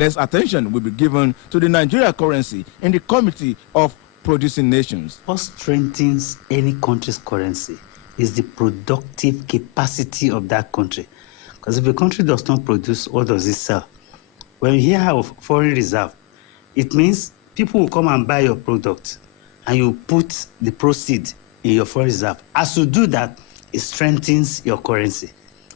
Less attention will be given to the Nigeria currency in the Committee of Producing Nations. What strengthens any country's currency is the productive capacity of that country. Because if a country does not produce, what does it sell? When you hear of foreign reserve, it means people will come and buy your product and you put the proceeds in your foreign reserve. As you do that, it strengthens your currency.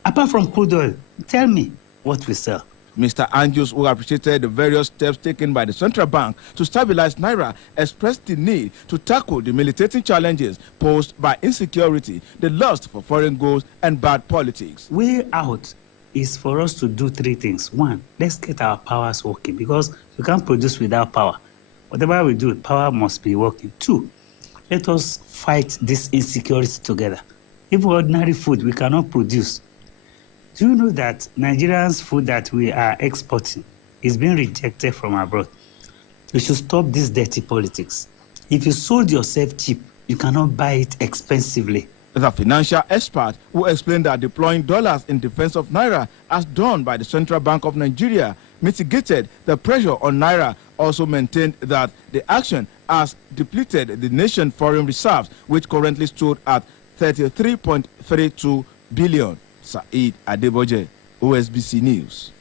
Apart from crude oil, tell me what we sell. Mr. Anjos, who appreciated the various steps taken by the central bank to stabilize Naira, expressed the need to tackle the militating challenges posed by insecurity, the lust for foreign goods, and bad politics. Way out is for us to do three things. One, let's get our powers working, because we can't produce without power. Whatever we do, power must be working. Two, let us fight this insecurity together. Even ordinary food we cannot produce. Do you know that Nigerians' food that we are exporting is being rejected from abroad? We should stop this dirty politics. If you sold yourself cheap, you cannot buy it expensively. The financial expert who explained that deploying dollars in defense of Naira, as done by the Central Bank of Nigeria, mitigated the pressure on Naira, also maintained that the action has depleted the nation's foreign reserves, which currently stood at 33.32 billion. Saeed Adeboje, OSBC News.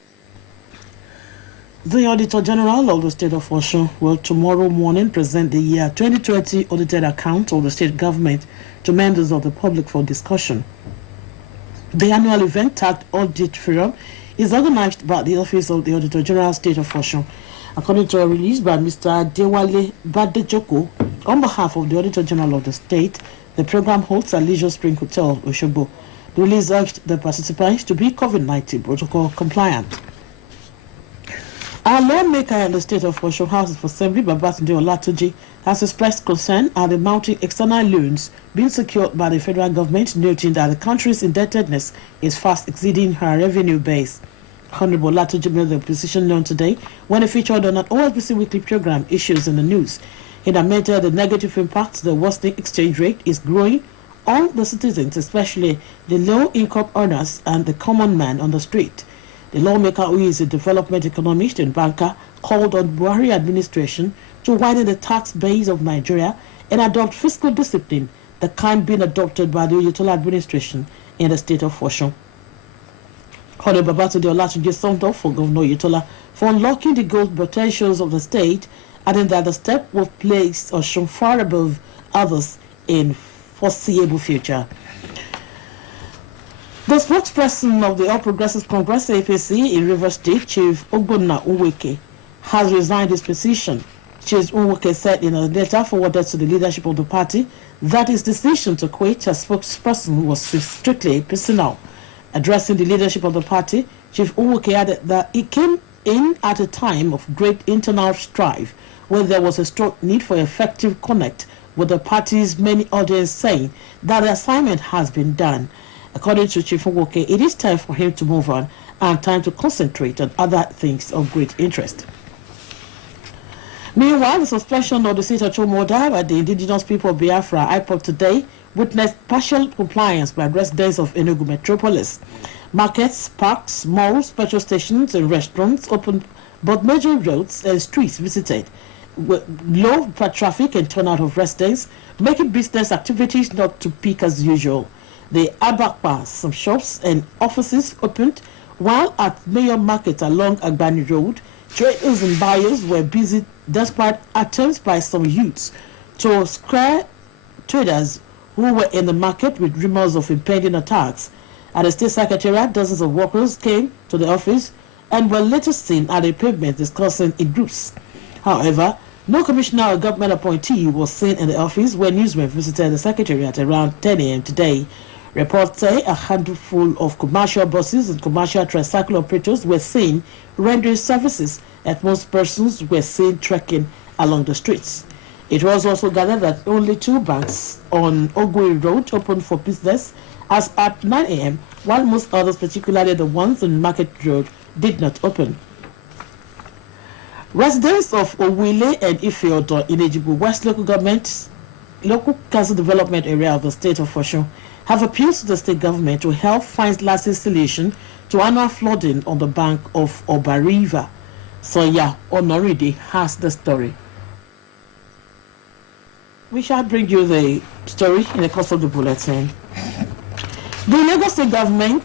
The Auditor General of the State of Osun will tomorrow morning present the year 2020 audited account of the state government to members of the public for discussion. The annual event, tagged Audit Forum, is organized by the Office of the Auditor General, State of Osun. According to a release by Mr. Adewale Badejoko, on behalf of the Auditor General of the state, the program holds at Leisure Spring Hotel, Osogbo. The release urged the participants to be COVID-19 protocol compliant. Our lawmaker in the state of Osun House of Assembly, Babatunde Olatuji, has expressed concern at the mounting external loans being secured by the federal government, noting that the country's indebtedness is fast exceeding her revenue base. Honorable Olatuji made the position known today when he featured on an OSBC weekly program, Issues in the News. He admitted the negative impact the worsening exchange rate is growing on the citizens, especially the low-income earners and the common man on the street. The lawmaker, who is a development economist and banker, called on Buhari administration to widen the tax base of Nigeria and adopt fiscal discipline, the kind being adopted by the Oyetola administration in the state of Osun. Honorable Babatunde Olatuji summed up for Governor Oyetola for unlocking the growth potentials of the state, adding that the step will place Osun far above others in foreseeable future. The spokesperson of the All Progressives Congress APC in Rivers State, Chief Ogbonna Nweke, has resigned his position. Chief Nweke said in a letter forwarded to the leadership of the party that his decision to quit as spokesperson was strictly personal. Addressing the leadership of the party, Chief Nweke added that it came in at a time of great internal strife, where there was a strong need for effective connect with the party's many audience, saying that the assignment has been done. According to Chief Nweke, it is time for him to move on and time to concentrate on other things of great interest. Meanwhile, the suspension of the state of Chomoda by the indigenous people of Biafra, IPOB, today witnessed partial compliance by residents of Enugu metropolis. Markets, parks, malls, petrol stations, and restaurants opened, but major roads and streets visited with low traffic and turnout of residents, making business activities not to peak as usual. The Abakpa, some shops and offices opened, while at Mayor Market along Agbani Road, traders and buyers were busy despite attempts by some youths to scare traders who were in the market with rumors of impending attacks. At the State Secretariat, dozens of workers came to the office and were later seen at the pavement discussing in groups. However, no commissioner or government appointee was seen in the office when newsmen visited the Secretariat around 10 a.m. today. Reports say a handful of commercial buses and commercial tricycle operators were seen rendering services, and most persons were seen trekking along the streets. It was also gathered that only 2 banks on Ogui Road opened for business as at 9 a.m., while most others, particularly the ones on Market Road, did not open. Residents of Owile and Ifeodo in Ejibu West local council development area of the state of Osun have appealed to the state government to help find lasting solution to annual flooding on the bank of Oba River. So yeah, Honoride has the story. We shall bring you the story in the course of the bulletin. The Lagos State Governor,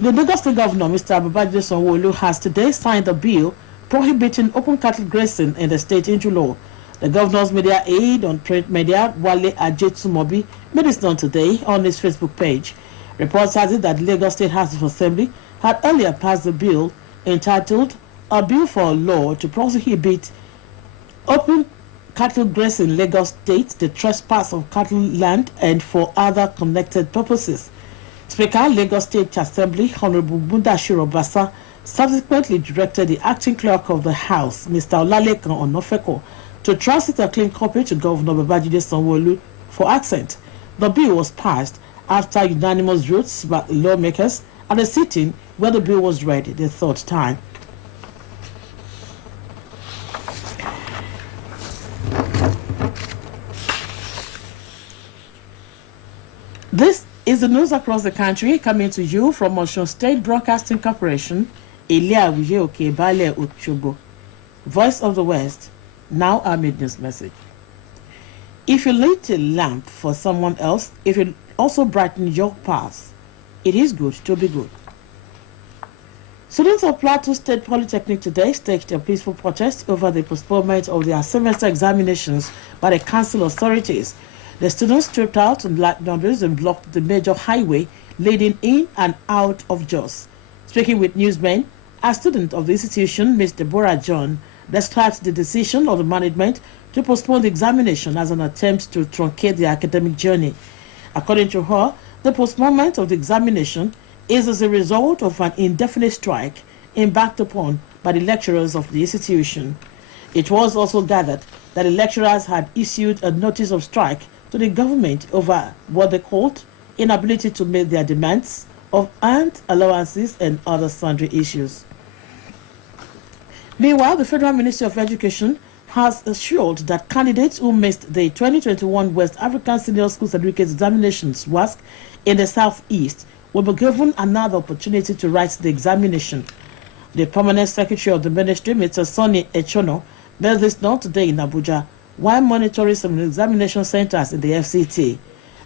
Mr. Babajide Sanwo-Olu, has today signed a bill prohibiting open cattle grazing in the state into law. The governor's media aide on print media, Wale Ajetumobi, made this known today on his Facebook page. Reports has it that the Lagos State House of Assembly had earlier passed a bill entitled "A Bill for a Law to Prohibit Open Cattle Grazing in Lagos State, the Trespass of Cattle Land, and for other connected purposes." Speaker, Lagos State Assembly, Honorable Mudashiru Obasa, subsequently directed the acting clerk of the House, Mr. Olalekan Onofeko, to transmit a clean copy to Governor Babajide Sanwo-Olu for accent. The bill was passed after unanimous votes by the lawmakers at a sitting where the bill was read the third time. This is the news across the country, coming to you from Osun State Broadcasting Corporation, Ile-Awiye Oke-Ibale Oshogbo. Voice of the West. Now our mid-news message. If you lit a lamp for someone else, if it also brightens your path, it is good to be good. Students of Plateau State Polytechnic today staged a peaceful protest over the postponement of their semester examinations by the council authorities. The students stripped out in large numbers and blocked the major highway leading in and out of Jos. Speaking with newsmen, a student of the institution, Ms. Deborah John, described the decision of the management to postpone the examination as an attempt to truncate the academic journey. According to her, the postponement of the examination is as a result of an indefinite strike embarked upon by the lecturers of the institution. It was also gathered that the lecturers had issued a notice of strike to the government over what they called inability to meet their demands of earned allowances and other sundry issues. Meanwhile, the Federal Ministry of Education has assured that candidates who missed the 2021 West African Senior School Certificate Examinations (WASC) in the Southeast will be given another opportunity to write the examination. The Permanent Secretary of the Ministry, Mr. Sonny Echono, made this known today in Abuja while monitoring some examination centers in the FCT.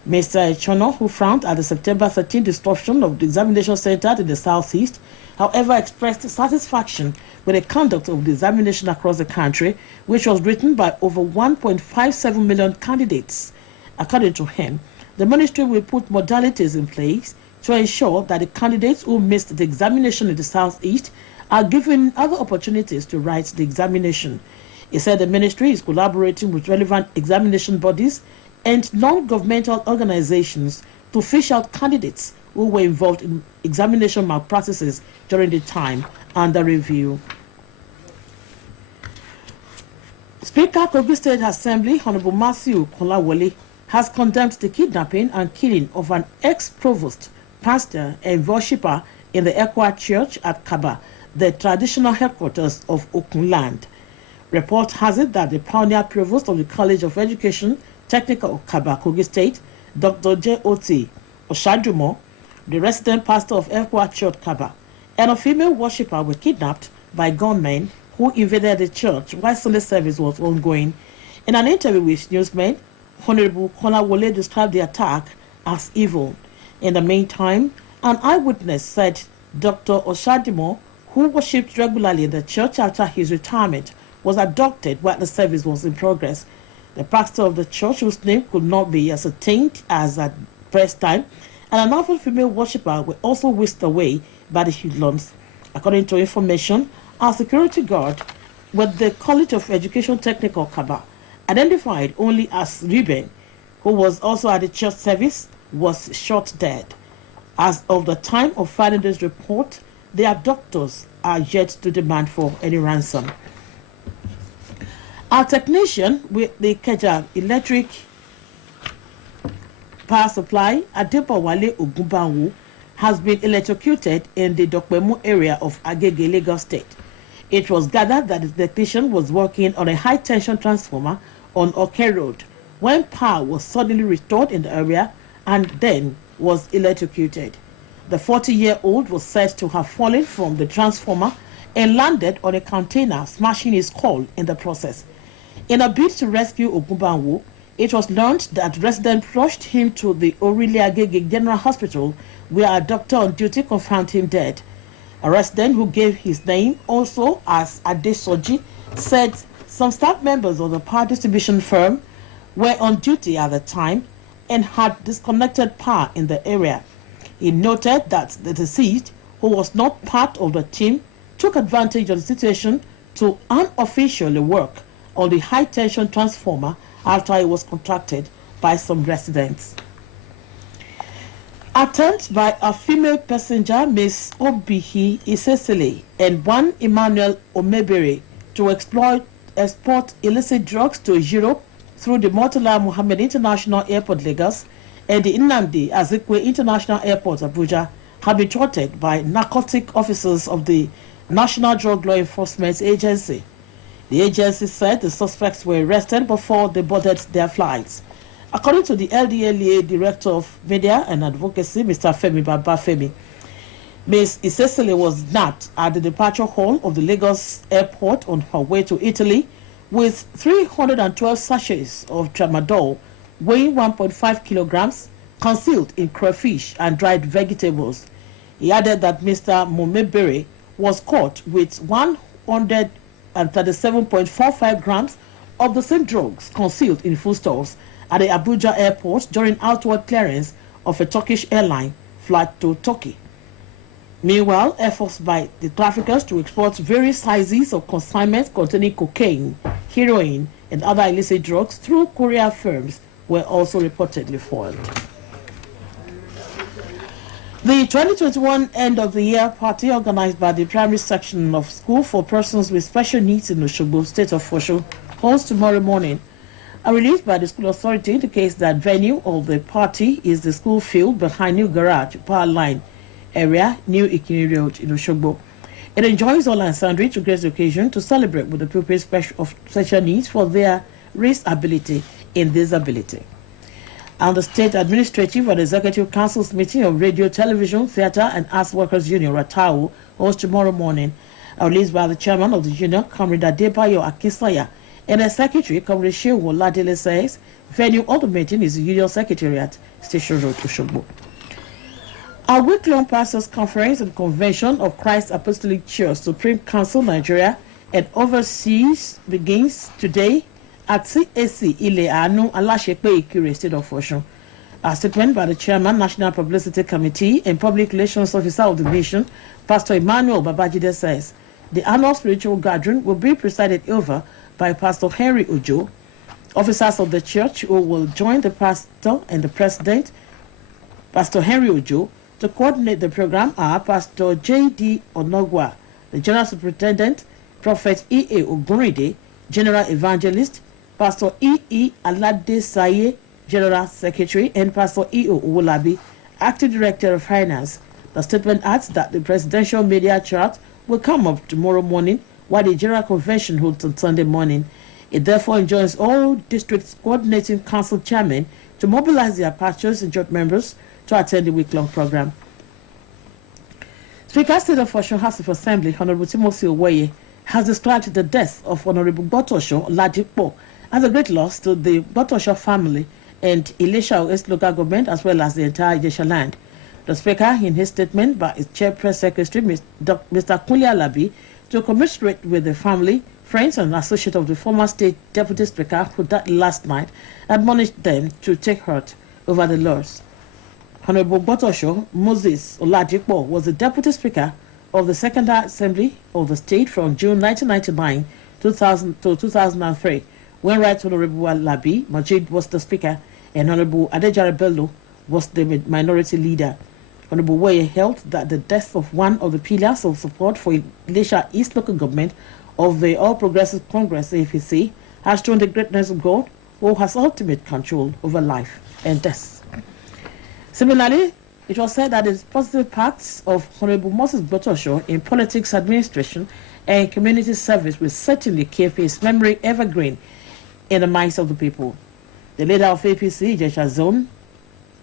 Mr. Echono, who frowned at the September 13 disruption of the examination center in the Southeast, however, expressed satisfaction with the conduct of the examination across the country, which was written by over 1.57 million candidates. According to him, the ministry will put modalities in place to ensure that the candidates who missed the examination in the Southeast are given other opportunities to write the examination. He said the ministry is collaborating with relevant examination bodies and non-governmental organizations to fish out candidates who were involved in examination malpractices during the time under review. Speaker Kogi State Assembly, Honorable Matthew Kolawole, has condemned the kidnapping and killing of an ex-provost, pastor and worshipper in the Ekwa Church at Kaba, the traditional headquarters of Okunland. Report has it that the pioneer provost of the College of Education, Technical Kaba, Kogi State, Dr. J.O.T. Oshadumo, the resident pastor of Ekwa Church Kaba, and a female worshipper were kidnapped by gunmen who invaded the church while Sunday service was ongoing. In an interview with newsmen, Honorable Kolawole described the attack as evil. In the meantime, an eyewitness said Dr. Oshadimo, who worshipped regularly in the church after his retirement, was abducted while the service was in progress. The pastor of the church, whose name could not be ascertained as at press time, and another female worshipper were also whisked away by the hoodlums. According to information, our security guard with the College of Education Technical Kaba, identified only as Reuben, who was also at the church service, was shot dead. As of the time of filing this report, the abductors are yet to demand for any ransom. Our technician with the Keja Electric Power Supply, Adebowale Ogunbanwo, has been electrocuted in the Dokpemu area of Agege, Lagos State. It was gathered that the technician was working on a high-tension transformer on Oke Road when power was suddenly restored in the area and then was electrocuted. The 40-year-old was said to have fallen from the transformer and landed on a container, smashing his skull in the process. In a bid to rescue Ogunbanwo, it was learned that residents rushed him to the Orile-Agege General Hospital, where a doctor on duty confirmed him dead. A resident who gave his name also as Adesoji said some staff members of the power distribution firm were on duty at the time and had disconnected power in the area. He noted that the deceased, who was not part of the team, took advantage of the situation to unofficially work on the high-tension transformer after it was contracted by some residents. Attempt by a female passenger, Miss Obihi Isesele, and one Emmanuel Omebere to export illicit drugs to Europe through the Murtala Muhammed International Airport, Lagos, and the Nnamdi Azikiwe International Airport, Abuja, have been thwarted by narcotic officers of the National Drug Law Enforcement Agency. The agency said the suspects were arrested before they boarded their flights. According to the LDLEA Director of Media and Advocacy, Mr. Femi Babafemi, Ms. Isesele was nabbed at the departure hall of the Lagos airport on her way to Italy with 312 sachets of tramadol weighing 1.5 kilograms concealed in crayfish and dried vegetables. He added that Mr. Momebere was caught with 137.45 grams of the same drugs concealed in foodstuffs at the Abuja airport during outward clearance of a Turkish airline flight to Turkey. Meanwhile, efforts by the traffickers to export various sizes of consignments containing cocaine, heroin, and other illicit drugs through courier firms were also reportedly foiled. The 2021 end-of-the-year party organized by the primary section of School for Persons with Special Needs in Osogbo, State of Osho, holds tomorrow morning. A release by the school authority indicates that venue of the party is the school field behind New Garage Power Line area, New Ikini Road in Osogbo. It enjoys all and sundry to grace the occasion to celebrate with the pupils of special needs for their race, ability, and disability. And the State Administrative and Executive Council's meeting of Radio, Television, Theatre and Arts Workers Union, Ratau, holds tomorrow morning. A release by the chairman of the union, Comrade Adebayo Akinsanya, and a secretary, Comrade Shehu Oladele, says venue of the meeting is the Union Secretariat, Station Road, Osogbo. A week-long pastors' conference and convention of Christ Apostolic Church Supreme Council Nigeria and overseas begins today at CAC Ile Anu Alashepe Ikire, State of Osun. A statement by the chairman, National Publicity Committee and Public Relations Officer of the nation, Pastor Emmanuel Babajide, says the annual spiritual gathering will be presided over by Pastor Henry Ojo. Officers of the church who will join the pastor and the president, Pastor Henry Ojo, to coordinate the program are Pastor J.D. Onogwa, the General Superintendent, Prophet E.A. Ogunride, General Evangelist, Pastor E.E. Alade Saye, General Secretary, and Pastor E.O. Owolabi, Acting Director of Finance. The statement adds that the presidential media chart will come up tomorrow morning while the General Convention holds on Sunday morning. It therefore enjoins all district coordinating council chairmen to mobilize their pastors and church members to attend the week-long program. Speaker State of Osun House of Assembly, Honorable Timothy Owoye, has described the death of Honorable Gbotosho Ladipo as a great loss to the Gbotosho family and Ilesha West local government as well as the entire Ijesha land. The Speaker, in his statement by his Chair Press Secretary, Mr. Kunle Alabi, to commiserate with the family, friends and associates of the former State Deputy Speaker who died last night, admonished them to take heart over the loss. Honorable Gbotosho Moses Oladipo was the Deputy Speaker of the Second Assembly of the State from June 1999 to 2003, when Right Honorable Alabi Majid was the Speaker and Honorable Adejare Bello was the minority leader. Honorable Owoye held that the death of one of the pillars of support for Ilesha East local government of the All Progressive Congress APC has shown the greatness of God, who has ultimate control over life and death. Similarly, it was said that the positive parts of Honorable Moses Gbotosho in politics, administration, and community service will certainly keep his memory evergreen in the minds of the people. The leader of APC, Ijesha Zone,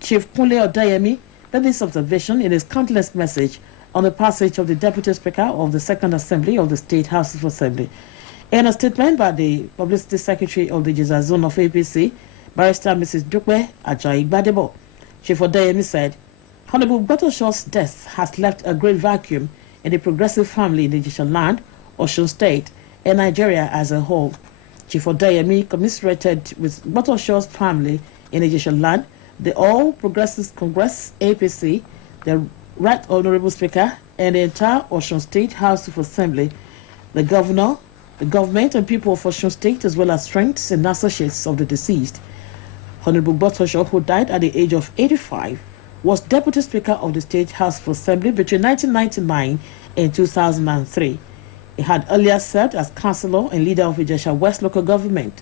Chief Kunle Odayemi, made this observation in his countless message on the passage of the Deputy Speaker of the Second Assembly of the State House of Assembly. In a statement by the Publicity Secretary of the Jeza Zone of APC, Barrister Mrs. Dukwe Ajayi Gbadebo, Chief Odeyemi said, Honorable Gbotosho's death has left a great vacuum in the progressive family in the Egyptian land, Osun State, and Nigeria as a whole. Chief Odeyemi commiserated with Gbotosho's family in the Egyptian land, the All Progressives Congress, APC, the Right Honorable Speaker, and the entire Osun State House of Assembly, the Governor, the government and people of Osun State, as well as friends and associates of the deceased. Honorable Gbotosho, who died at the age of 85, was Deputy Speaker of the State House of Assembly between 1999 and 2003. He had earlier served as councillor and leader of Ijesha West local government.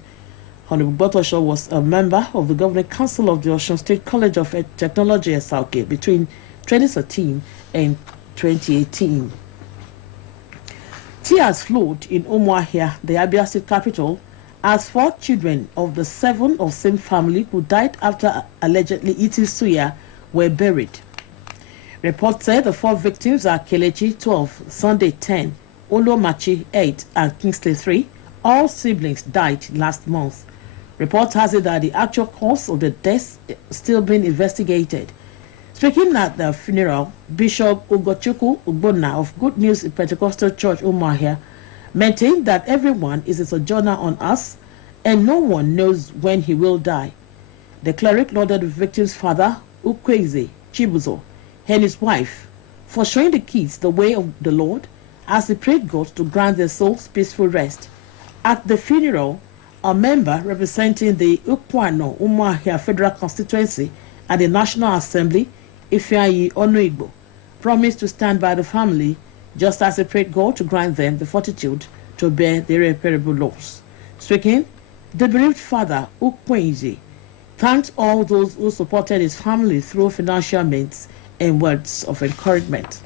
Honorable Gbotosho was a member of the Governing Council of the Osun State College of Technology at Sauke between 2013 and 2018. Tears flowed in Umuahia, the Abia State capital, as 4 children of the 7 of same family who died after allegedly eating suya were buried. Reports said the 4 victims are Kelechi 12, Sunday 10, Olomachi 8, and Kingsley 3. All siblings died last month. Report has it that the actual cause of the deaths is still being investigated. Speaking at the funeral, Bishop Ugochukwu Ugbonna of Good News Pentecostal Church Umuahia maintained that everyone is a sojourner on us and no one knows when he will die. The cleric lauded the victim's father, Ukweze Chibuzo, and his wife for showing the kids the way of the Lord as he prayed God to grant their souls peaceful rest. At the funeral, a member representing the Ukwano Umuahia Federal Constituency at the National Assembly, Ifeanyi Onuigbo, promised to stand by the family just as he prayed God to grant them the fortitude to bear the irreparable loss. Speaking, the bereaved father, Ukweze, thanked all those who supported his family through financial means and words of encouragement.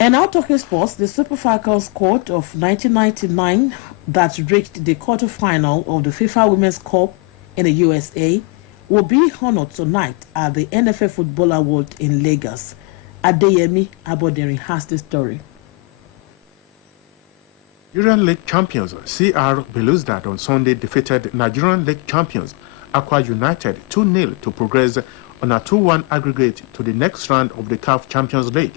And now talking sports, the Super Falcons squad of 1999 that reached the quarterfinal of the FIFA Women's Cup in the USA will be honored tonight at the NFL Football Award in Lagos. Adeyemi Aboderi has the story. Nigerian League champions CR Belouizdad on Sunday defeated Nigerian League champions Akwa United 2-0 to progress on a 2-1 aggregate to the next round of the CAF Champions League.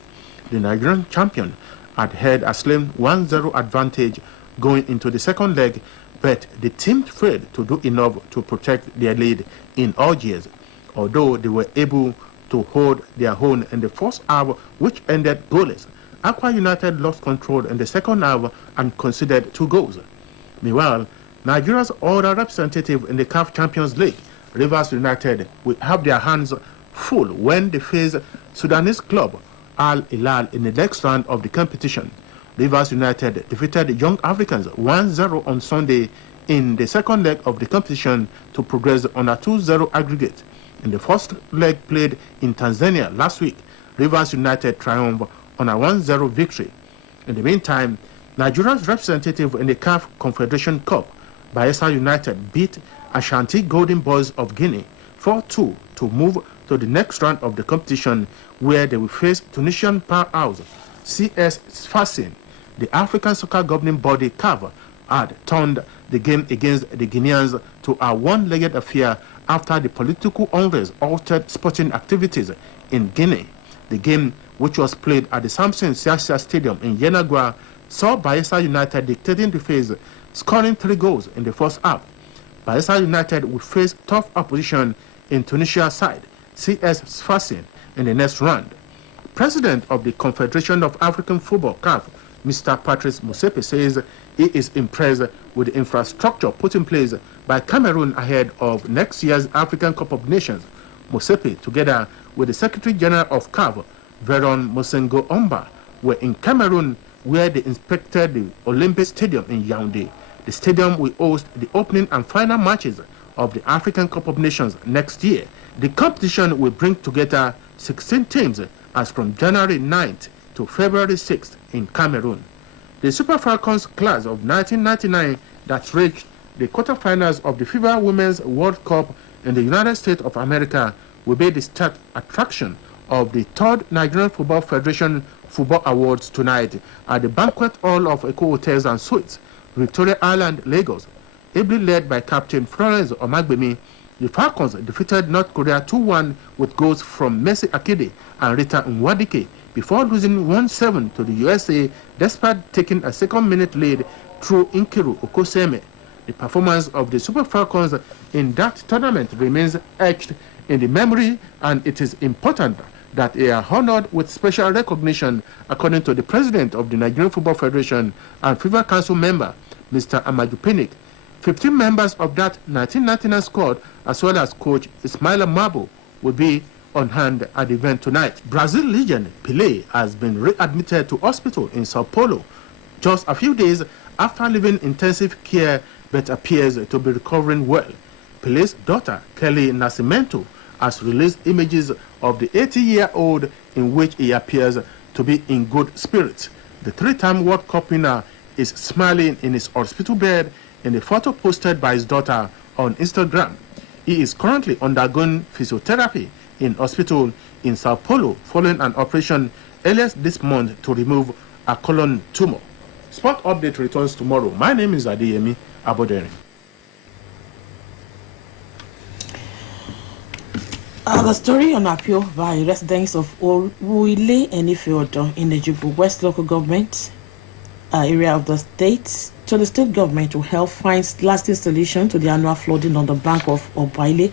The Nigerian champion had had a slim 1-0 advantage going into the second leg, but the team failed to do enough to protect their lead in Algiers, although they were able to hold their own in the first half, which ended goalless. Akwa United lost control in the second half and conceded 2 goals. Meanwhile, Nigeria's other representative in the CAF Champions League, Rivers United, will have their hands full when they face Sudanese club Al Hilal in the next round of the competition. Rivers United defeated Young Africans 1-0 on Sunday in the second leg of the competition to progress on a 2-0 aggregate. In the first leg played in Tanzania last week, Rivers United triumphed on a 1-0 victory. In the meantime, Nigeria's representative in the CAF Confederation Cup, Bayelsa United, beat Ashanti Golden Boys of Guinea 4-2 to move to the next round of the competition, where they will face Tunisian powerhouse CS Sfaxien. The African Soccer Governing Body CAF had turned the game against the Guineans to a one-legged affair after the political unrest altered sporting activities in Guinea. The game, which was played at the Samson Siasia Stadium in Yenagua, saw Bayelsa United dictating the phase, scoring 3 goals in the first half. Bayelsa United would face tough opposition in Tunisia's side, CS Sfaxien, in the next round. President of the Confederation of African Football, CAF, Mr. Patrice Motsepe, says he is impressed with the infrastructure put in place by Cameroon ahead of next year's African Cup of Nations. Motsepe, together with the Secretary General of CAF, Veron Mosengo Omba, were in Cameroon, where they inspected the Olympic Stadium in Yaoundé. The stadium will host the opening and final matches of the African Cup of Nations next year. The competition will bring together 16 teams as from January 9th to February 6th in Cameroon. The Super Falcons class of 1999 that reached the quarterfinals of the FIFA Women's World Cup in the United States of America will be the start attraction of the 3rd Nigerian Football Federation Football Awards tonight at the banquet hall of Eco Hotels and Suites, Victoria Island, Lagos. Ably led by Captain Florence Omagbemi, the Falcons defeated North Korea 2-1 with goals from Messi Akide and Rita Nwadike before losing 1-7 to the USA despite taking a second-minute lead through Nkiru Okoseme. The performance of the Super Falcons in that tournament remains etched in the memory, and it is important that they are honored with special recognition, according to the president of the Nigerian Football Federation and FIFA Council member, Mr. Amaju Pinnick. 15 members of that 1999 squad, as well as coach Ismaila Mabo, will be on hand at the event tonight. Brazil legend Pelé has been readmitted to hospital in Sao Paulo just a few days after leaving intensive care, but appears to be recovering well. Pelé's daughter, Kelly Nascimento, has released images of the 80-year-old in which he appears to be in good spirits. The 3-time World Cup winner is smiling in his hospital bed in a photo posted by his daughter on Instagram. He is currently undergoing physiotherapy in hospital in Sao Paulo following an operation earlier this month to remove a colon tumor. Sport Update returns tomorrow. My name is Adeyemi Abodere. The story on appeal by residents of Uile Enifiodo in the Jibu West local government area of the state to the state government to help find lasting solution to the annual flooding on the bank of Obaile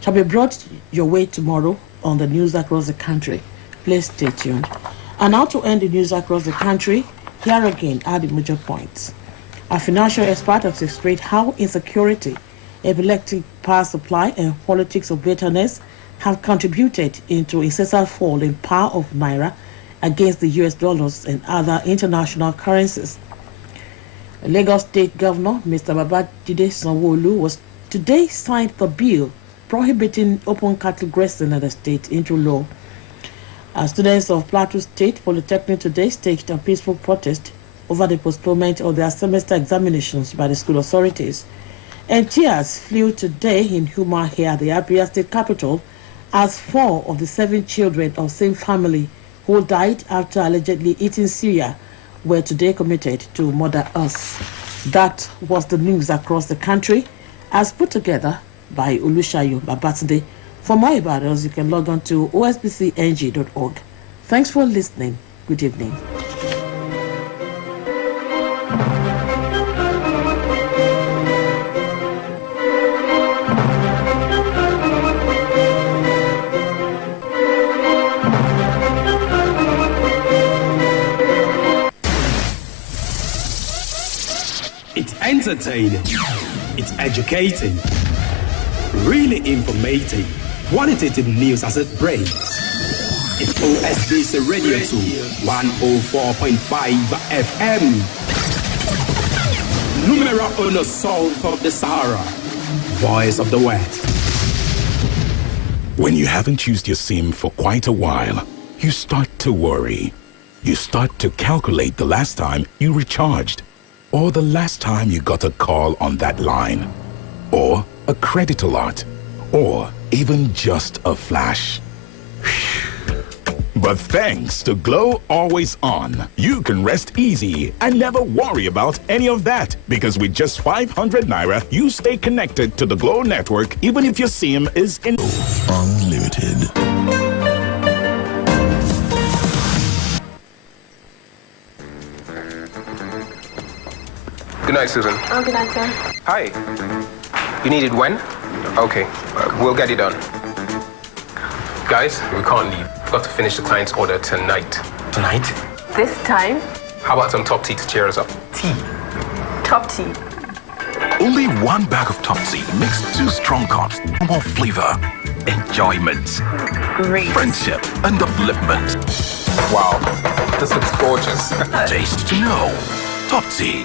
shall be brought your way tomorrow on the news across the country. Please stay tuned. And now to end the news across the country, here again are the major points. A financial expert has explained how insecurity, epileptic power supply, and politics of bitterness have contributed into a incessant fall in power of Naira against the US dollars and other international currencies. Lagos State Governor Mr. Babajide Sanwo-Olu was today signed the bill prohibiting open cattle grazing in the state into law. Students of Plateau State Polytechnic today staged a peaceful protest over the postponement of their semester examinations by the school authorities. And tears flew today in Umuahia, the Abia State capital, as 4 of the 7 children of same family who died after allegedly eating cereal were today committed to Mother Earth. That was the news across the country, as put together by Olushayo Babatunde. For more about us, you can log on to osbcng.org. Thanks for listening. Good evening. It's entertaining, it's educating, really informative, qualitative news as it breaks. It's OSBC Radio 2, 104.5 FM. Numero uno south of the Sahara, voice of the West. When you haven't used your SIM for quite a while, you start to worry. You start to calculate the last time you recharged, or the last time you got a call on that line, or a credit alert, or even just a flash. But thanks to Glow Always On, you can rest easy and never worry about any of that, because with just 500 Naira, you stay connected to the Glow network even if your SIM is in unlimited. Good night, Susan. Oh, good night, sir. Hi. You need it when? Okay, we'll get it done. Guys, we can't leave. We've got to finish the client's order tonight. Tonight? This time? How about some top tea to cheer us up? Tea. Top tea. Only one bag of Top Tea makes 2 strong cups. More flavor, enjoyment, Great. friendship, and upliftment. Wow, this looks gorgeous. Taste to know. Top Tea.